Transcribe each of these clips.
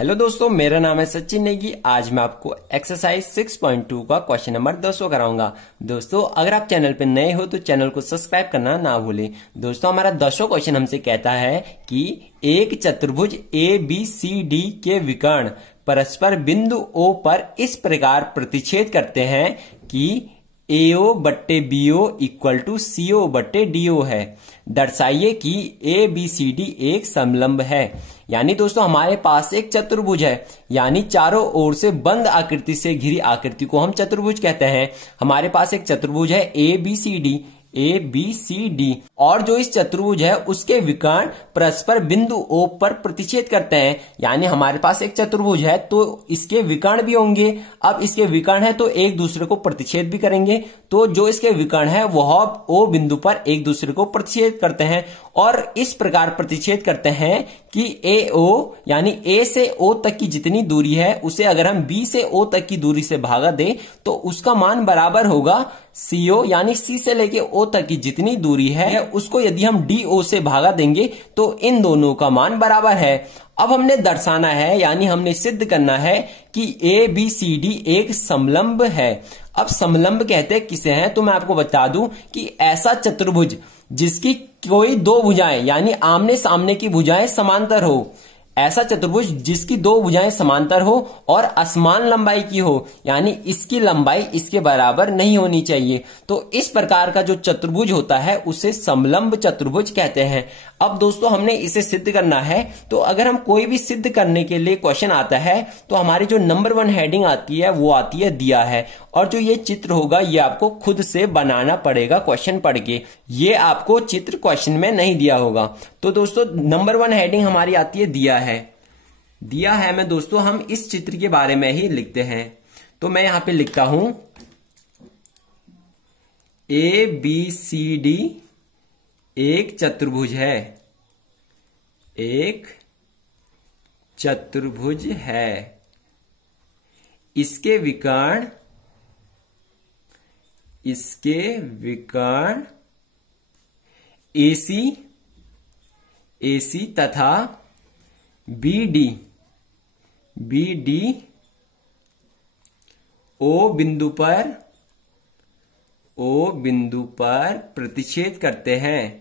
Hello दोस्तों, मेरा नाम है सचिन नेगी। आज मैं आपको एक्सरसाइज 6.2 का क्वेश्चन नंबर 200 कराऊंगा। दोस्तों, अगर आप चैनल पे नए हो तो चैनल को सब्सक्राइब करना ना भूलें। दोस्तों, हमारा 200 क्वेश्चन हमसे कहता है कि एक चतुर्भुज ABCD के विकर्ण परस्पर बिंदु O पर इस प्रकार प्रतिच्छेद करते हैं कि AO बट्टे BO इक्वल टू CO बट्टे DO है। दर्शाइए कि ABCD एक समलंब है। यानी दोस्तों, हमारे पास एक चतुर्भुज है, यानी चारों ओर से बंद आकृति से घिरी आकृति को हम चतुर्भुज कहते हैं। हमारे पास एक चतुर्भुज है ABCD और जो इस चतुर्भुज है उसके विकर्ण परस्पर बिंदु O पर प्रतिच्छेद करते हैं। यानी हमारे पास एक चतुर्भुज है तो इसके विकर्ण भी होंगे। अब इसके विकर्ण है तो एक दूसरे को प्रतिच्छेद भी करेंगे। तो जो इसके विकर्ण है वह O बिंदु पर एक दूसरे को प्रतिच्छेद करते हैं और इस प्रकार प्रतिच्छेद करते हैं कि AO यानी A से O तक की जितनी दूरी है उसे अगर हम B से O तक की दूरी से भागा दें तो उसका मान बराबर होगा CO, यानी C से लेके O तक की जितनी दूरी है उसको यदि हम DO से भागा देंगे तो इन दोनों का मान बराबर है। अब हमने दर्शाना है, यानी हमने सिद्ध करना है कि ABCD एक समलंब है। अब समलंब कहते हैं किसे हैं, तो मैं आपको बता दूं कि ऐसा चतुर्भुज जिसकी कोई दो भुजाएं यानी आमने सामने की भुजाएं समांतर हो, ऐसा चतुर्भुज जिसकी दो भुजाएं समांतर हो और असमान लंबाई की हो, यानी इसकी लंबाई इसके बराबर नहीं होनी चाहिए। तो इस प्रकार का जो चतुर्भुज होता है उसे समलंब चतुर्भुज कहते हैं। अब दोस्तों, हमने इसे सिद्ध करना है। तो अगर हम कोई भी सिद्ध करने के लिए क्वेश्चन आता है तो हमारी जो नंबर 1 हेडिंग आती है वो आती है दिया है, और जो ये चित्र होगा ये आपको खुद से बनाना पड़ेगा क्वेश्चन पढ़ के। ये आपको चित्र क्वेश्चन में नहीं दिया होगा। तो दोस्तों, नंबर 1 हेडिंग हमारी आती है दिया है। दिया है में दोस्तों हम इस चित्र के बारे में ही लिखते हैं। तो मैं यहां पे लिखता हूं ABCD एक चतुर्भुज है, एक चतुर्भुज है। इसके विकर्ण AC तथा BD O बिंदु पर प्रतिच्छेद करते हैं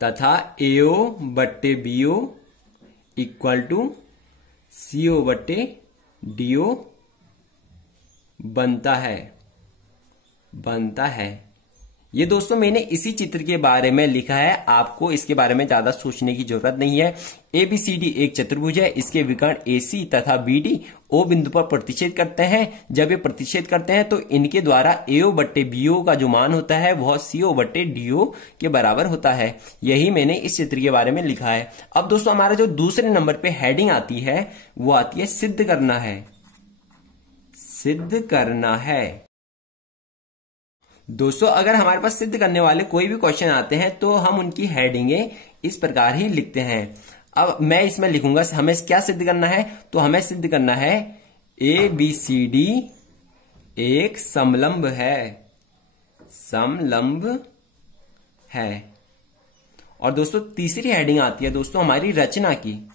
तथा AO बट्टे BO इक्वल टू CO बट्टे DO बनता है। ये दोस्तों मैंने इसी चित्र के बारे में लिखा है, आपको इसके बारे में ज्यादा सोचने की जरूरत नहीं है। ABCD एक चतुर्भुज है, इसके विकर्ण AC तथा BD O बिंदु पर प्रतिच्छेद करते हैं। जब ये प्रतिच्छेद करते हैं तो इनके द्वारा AO बट्टे BO का जो मान होता है वह CO बट्टे DO के बराबर होता है। यही मैंने इस चित्र के बारे में लिखा है। अब दोस्तों, हमारा जो दूसरे नंबर पे हेडिंग आती है वो आती है सिद्ध करना है। दोस्तों, अगर हमारे पास सिद्ध करने वाले कोई भी क्वेश्चन आते हैं तो हम उनकी हेडिंगें इस प्रकार ही लिखते हैं। अब मैं इसमें लिखूंगा हमें क्या सिद्ध करना है, तो हमें सिद्ध करना है ABCD एक समलंब है। और दोस्तों, तीसरी हेडिंग आती है दोस्तों हमारी रचना की।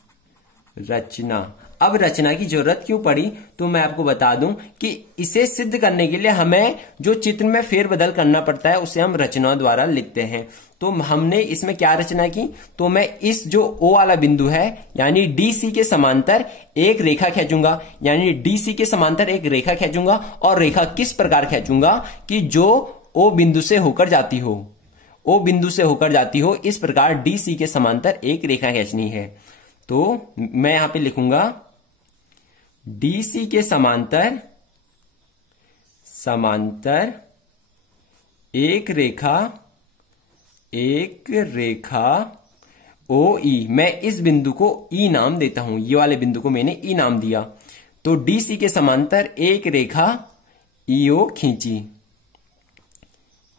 अब रचना की जरूरत क्यों पड़ी, तो मैं आपको बता दूं कि इसे सिद्ध करने के लिए हमें जो चित्र में फेरबदल करना पड़ता है उसे हम रचना द्वारा लिखते हैं। तो हमने इसमें क्या रचना की, तो मैं इस जो O वाला बिंदु है यानी DC के समांतर एक रेखा खींचूंगा, यानी DC के समांतर एक रेखा खींचूंगा। और रेखा किस प्रकार खींचूंगा कि जो O बिंदु से होकर जाती हो, इस प्रकार DC के समांतर एक रेखा खींचनी है। तो मैं यहां पे लिखूंगा DC के समांतर एक रेखा OE। मैं इस बिंदु को E नाम देता हूं, ये वाले बिंदु को मैंने E नाम दिया। तो DC के समांतर एक रेखा EO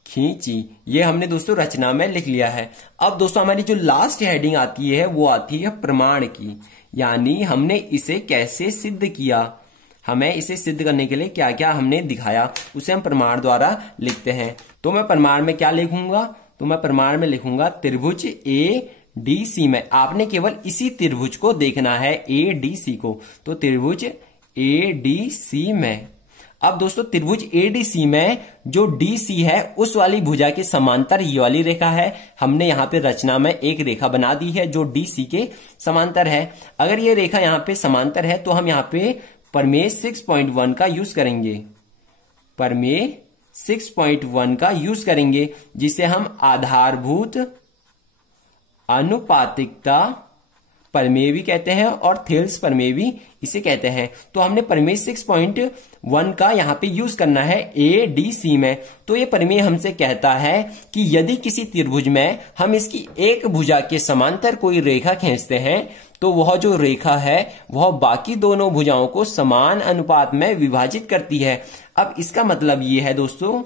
खींची। ये हमने दोस्तों रचना में लिख लिया है। अब दोस्तों, हमारी जो लास्ट हेडिंग आती है वो आती है प्रमाण की, यानी हमने इसे कैसे सिद्ध किया। हमें इसे सिद्ध करने के लिए क्या क्या हमने दिखाया उसे हम प्रमाण द्वारा लिखते हैं। तो मैं प्रमाण में क्या लिखूंगा, तो मैं प्रमाण में लिखूंगा त्रिभुज ADC में आपने केवल इसी त्रिभुज को देखना है, ADC को। तो त्रिभुज ADC में, अब दोस्तों त्रिभुज ADC में जो DC है उस वाली भुजा के समांतर ये वाली रेखा है। हमने यहाँ पे रचना में एक रेखा बना दी है जो DC के समांतर है। अगर ये रेखा यहाँ पे समांतर है तो हम यहाँ पे प्रमेय 6.1 का यूज करेंगे, प्रमेय 6.1 का यूज करेंगे, जिसे हम आधारभूत अनुपातिकता प्रमेय भी कहते हैं और थेल्स प्रमेय भी इसे कहते हैं। तो हमने प्रमेय 6.1 का यहाँ पे यूज करना है ADC में। तो ये प्रमेय हमसे कहता है कि यदि किसी त्रिभुज में हम इसकी एक भुजा के समांतर कोई रेखा खींचते हैं तो वह जो रेखा है वह बाकी दोनों भुजाओं को समान अनुपात में विभाजित करती है। अब इसका मतलब ये है दोस्तों,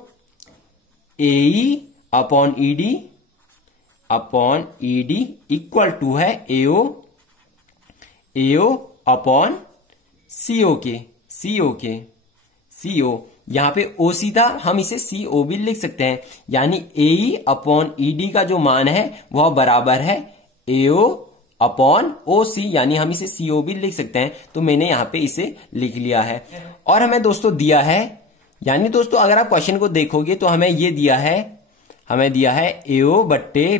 AE upon ED equal to है AO अपॉन CO यहां पे O सीधा हम इसे CO भी लिख सकते हैं, यानी AE अपॉन ED का जो मान है वह बराबर है AO अपॉन OC, यानी हम इसे CO भी लिख सकते हैं। तो मैंने यहां पे इसे लिख लिया है। और हमें दोस्तों दिया है, यानी दोस्तों अगर आप क्वेश्चन को देखोगे तो हमें ये दिया है, हमें दिया है AO बट्टे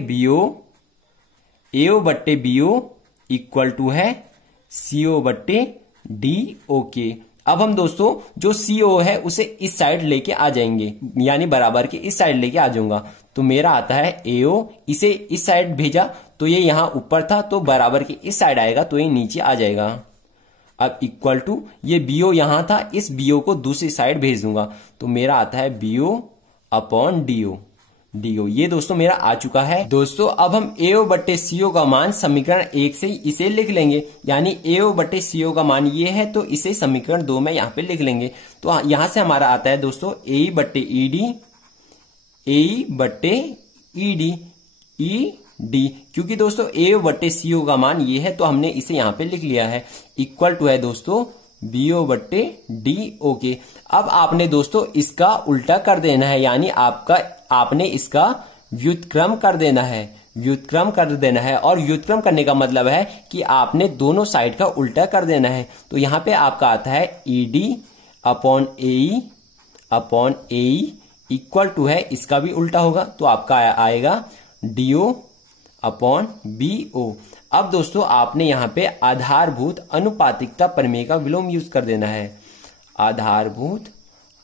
BO इक्वल टू है CO बट्टे DO। अब हम दोस्तों जो CO है उसे इस साइड लेके आ जाएंगे, यानी बराबर के इस साइड लेके आ जाऊंगा। तो मेरा आता है AO, इसे इस साइड भेजा तो ये यहां ऊपर था, तो बराबर के इस साइड आएगा तो ये नीचे आ जाएगा। अब इक्वल टू ये BO यहां था, इस BO को दूसरी साइड भेज दूंगा तो मेरा आता है BO अपॉन DO। ये दोस्तों मेरा आ चुका है। दोस्तों अब हम AO बट्टे CO का मान समीकरण 1 से इसे लिख लेंगे, यानी AO बट्टे CO का मान ये है तो इसे समीकरण 2 में यहाँ पे लिख लेंगे। तो यहां से हमारा आता है दोस्तों AE बट्टे ED, क्योंकि दोस्तों AO बट्टे CO का मान ये है तो हमने इसे यहाँ पे लिख लिया है, इक्वल टू है दोस्तों BO बट्टे DO। अब आपने दोस्तों इसका उल्टा कर देना है, यानी आपने इसका व्युत्क्रम कर देना है, और व्युत्क्रम करने का मतलब है कि आपने दोनों साइड का उल्टा कर देना है। तो यहां पे आपका आता है ED upon AE equal to है, इसका भी उल्टा होगा तो आपका आएगा DO अपॉन BO। अब दोस्तों आपने यहां पे आधारभूत अनुपातिकता प्रमेय का विलोम यूज कर देना है, आधारभूत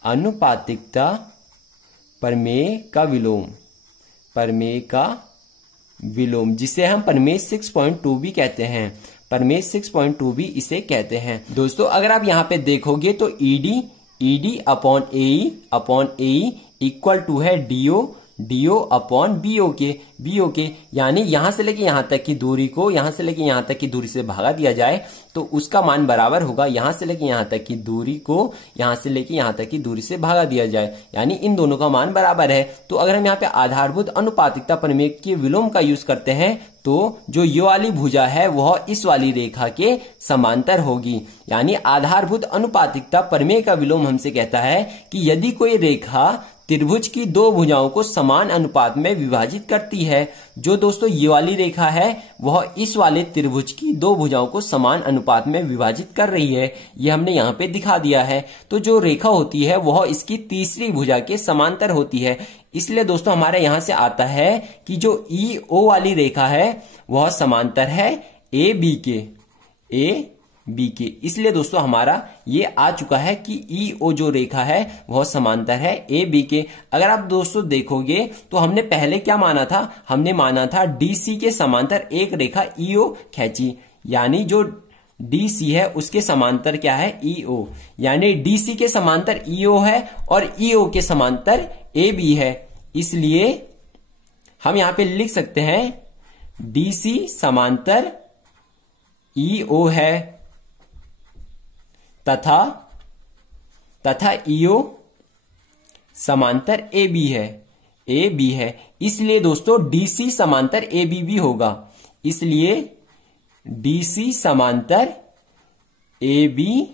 अनुपातिकता प्रमेय का विलोम, जिसे हम प्रमेय 6.2 भी कहते हैं, प्रमेय 6.2 भी इसे कहते हैं। दोस्तों अगर आप यहां पे देखोगे तो ED upon AE equal to है DO अपॉन BO के, यानी यहां से लेके यहां तक की दूरी को यहां से लेके यहां तक की दूरी से भागा दिया जाए तो उसका मान बराबर होगा यहां से लेके यहां तक की दूरी को यहां से लेके यहां तक की दूरी से भागा दिया जाए, यानी इन दोनों का मान बराबर है। तो अगर हम यहाँ पे आधारभूत अनुपातिकता प्रमेय के विलोम का यूज करते हैं तो जो ये वाली भुजा है वह इस वाली रेखा के समांतर होगी, यानी आधारभूत अनुपातिकता प्रमेय का विलोम हमसे कहता है कि यदि कोई रेखा त्रिभुज की दो भुजाओं को समान अनुपात में विभाजित करती है, जो दोस्तों ये वाली रेखा है वह इस वाले त्रिभुज की दो भुजाओं को समान अनुपात में विभाजित कर रही है, ये हमने यहाँ पे दिखा दिया है। तो जो रेखा होती है वह इसकी तीसरी भुजा के समांतर होती है, इसलिए दोस्तों हमारे यहां से आता है कि जो EO वाली रेखा है वह समांतर है AB के, इसलिए दोस्तों हमारा ये आ चुका है कि EO जो रेखा है वह समांतर है AB के। अगर आप दोस्तों देखोगे तो हमने पहले क्या माना था, हमने माना था DC के समांतर एक रेखा EO खींची, यानी जो DC है उसके समांतर क्या है EO, यानी DC के समांतर EO है और EO के समांतर AB है, इसलिए हम यहां पे लिख सकते हैं DC समांतर EO है तथा EO समांतर AB है, इसलिए दोस्तों DC समांतर AB भी होगा, इसलिए DC समांतर AB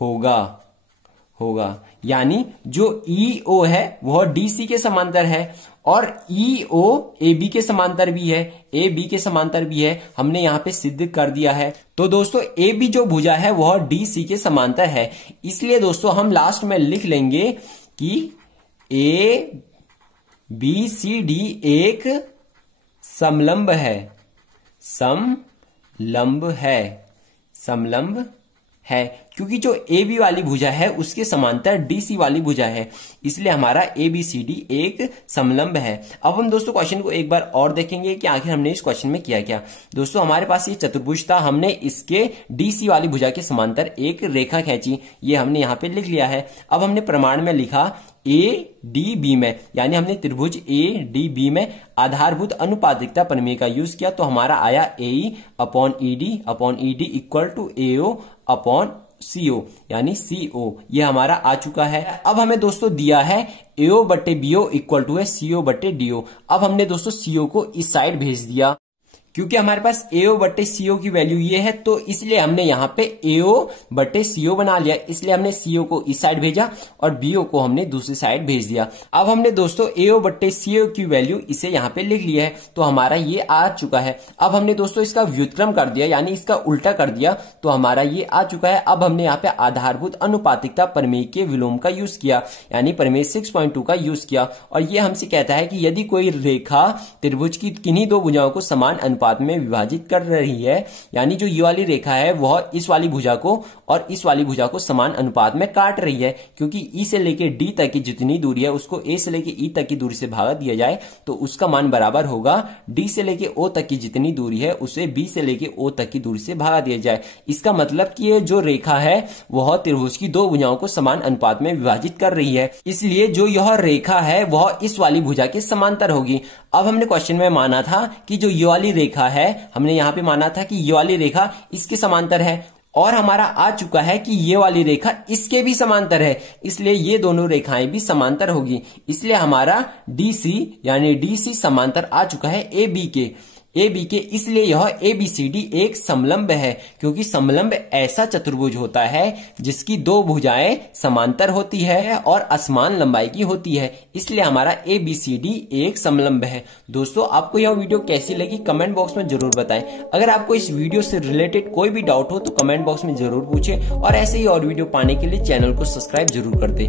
होगा यानी जो EO है वह DC के समांतर है और EO AB के समांतर भी है, AB के समांतर भी है। हमने यहां पे सिद्ध कर दिया है। तो दोस्तों AB जो भुजा है वह DC के समांतर है। इसलिए दोस्तों हम लास्ट में लिख लेंगे कि ABCD एक समलंब है, क्योंकि जो AB वाली भुजा है उसके समांतर DC वाली भुजा है, इसलिए हमारा ABCD एक समलंब है। अब हम दोस्तों क्वेश्चन को एक बार और देखेंगे कि आखिर हमने इस क्वेश्चन में किया क्या। दोस्तों हमारे पास ये चतुर्भुज था, हमने इसके DC वाली भुजा के समांतर एक रेखा खींची, ये हमने यहाँ पे लिख लिया है। अब हमने प्रमाण में लिखा ADB में, यानी हमने त्रिभुज ADB में आधारभूत अनुपातिकता प्रमेय का यूज किया, तो हमारा आया AE upon ED equal to AO upon CO, यानी CO ये हमारा आ चुका है। अब हमें दोस्तों दिया है AO बट्टे BO इक्वल टू है CO बट्टे DO। अब हमने दोस्तों CO को इस साइड भेज दिया, क्योंकि हमारे पास AO बट्टे CO की वैल्यू ये है, तो इसलिए हमने यहाँ पे AO बट्टे CO बना लिया। इसलिए हमने CO को इस साइड भेजा और BO को हमने दूसरी साइड भेज दिया। अब हमने दोस्तों AO बट्टे CO की वैल्यू इसे यहाँ पे लिख लिया है, तो हमारा ये आ चुका है। अब हमने दोस्तों इसका व्युत्क्रम कर दिया, यानी इसका उल्टा कर दिया, तो हमारा ये आ चुका है। अब हमने यहाँ पे आधारभूत अनुपातिकता प्रमेय के विलोम का यूज किया, यानी प्रमेय 6.2 का यूज किया, और ये हमसे कहता है कि यदि कोई रेखा त्रिभुज की किन्हीं दो भुजाओं को समान अनुपात में विभाजित कर रही है, यानी जो ये वाली रेखा है वह इस वाली भुजा को और इस वाली भुजा को समान अनुपात में काट रही है, क्योंकि E से लेके D तक की जितनी दूरी है उसको A से लेके E तक की दूरी से भागा दिया जाए तो उसका मान बराबर होगा D से लेके O तक की जितनी दूरी है उसे B से लेके O तक की दूरी से भागा दिया जाए। इसका मतलब कि ये जो रेखा है वह त्रिभुज की दो भुजाओं को समान अनुपात में विभाजित कर रही है, इसलिए जो यह रेखा है वह इस वाली भुजा के समांतर होगी। अब हमने क्वेश्चन में माना था कि जो ये वाली रेखा है, हमने यहां पे माना था कि ये वाली रेखा इसके समांतर है, और हमारा आ चुका है कि ये वाली रेखा इसके भी समांतर है, इसलिए ये दोनों रेखाएं भी समांतर होगी। इसलिए हमारा DC यानी DC समांतर आ चुका है AB के, इसलिए यह ABCD एक समलंब है, क्योंकि समलंब ऐसा चतुर्भुज होता है जिसकी दो भुजाएं समांतर होती है और असमान लंबाई की होती है, इसलिए हमारा ABCD एक समलंब है। दोस्तों आपको यह वीडियो कैसी लगी कमेंट बॉक्स में जरूर बताएं। अगर आपको इस वीडियो से रिलेटेड कोई भी डाउट हो तो कमेंट बॉक्स में जरूर पूछें, और ऐसे ही और वीडियो पाने के लिए चैनल को सब्सक्राइब जरूर कर दें।